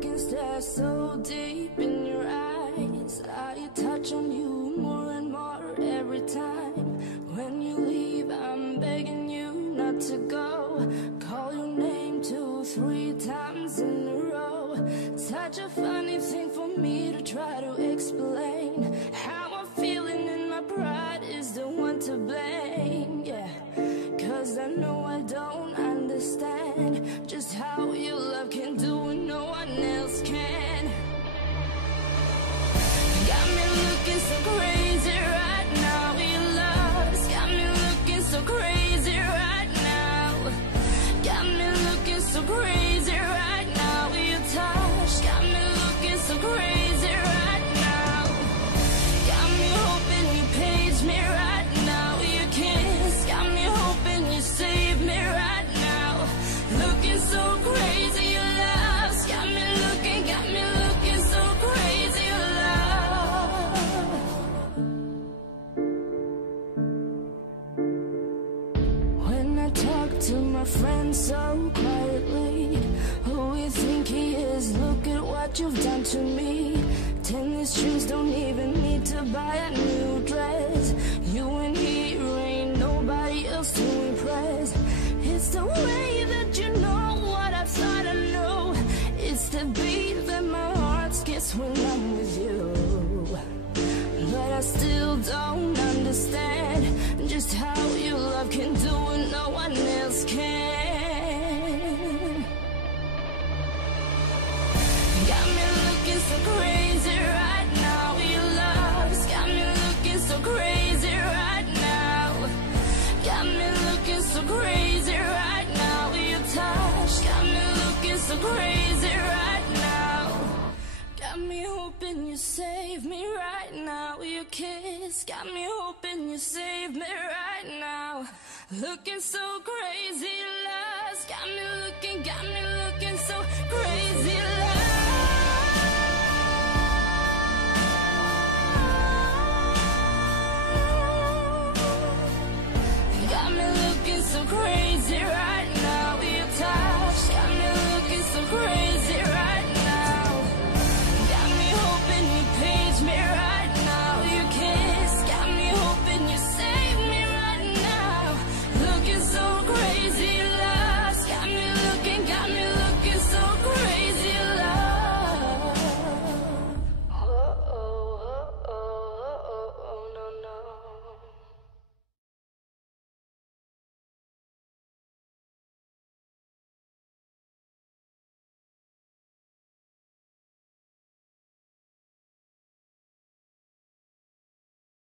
can stare so deep in your eyes. I touch on you more and more every time. When you leave, I'm begging you not to go. Call your name 2, 3 times in a row. Such a funny thing for me to try to explain. How I'm feeling and my pride is the one to blame, yeah. Cause I know I don't understand just how your love can do what no one else can. Got me looking so crazy right now. Your love's got me looking so crazy right now. Got me looking so crazy right now. Your touch got me looking so crazy right now. Got me hoping you page me right now. Your kiss got me hoping you save me right now. Looking so crazy, your love's got me looking so crazy, your love. When I talk to my friends so quietly, who you think he is? Look at what you've done to me. Tennis shoes, don't even need to buy a new dress. You and he ain't nobody else to impress. It's the way that you know what I thought I knew. It's the beat that my heart skips when I'm with you. But I still don't understand just how your love can do what no one else can. Got me looking so crazy right now. Your love's got me looking so crazy right now. Got me looking so crazy right now. Your touch got me looking so crazy right now. Got me hoping you save me right now. Your kiss got me hoping you save me right now. Looking so crazy, love's got me looking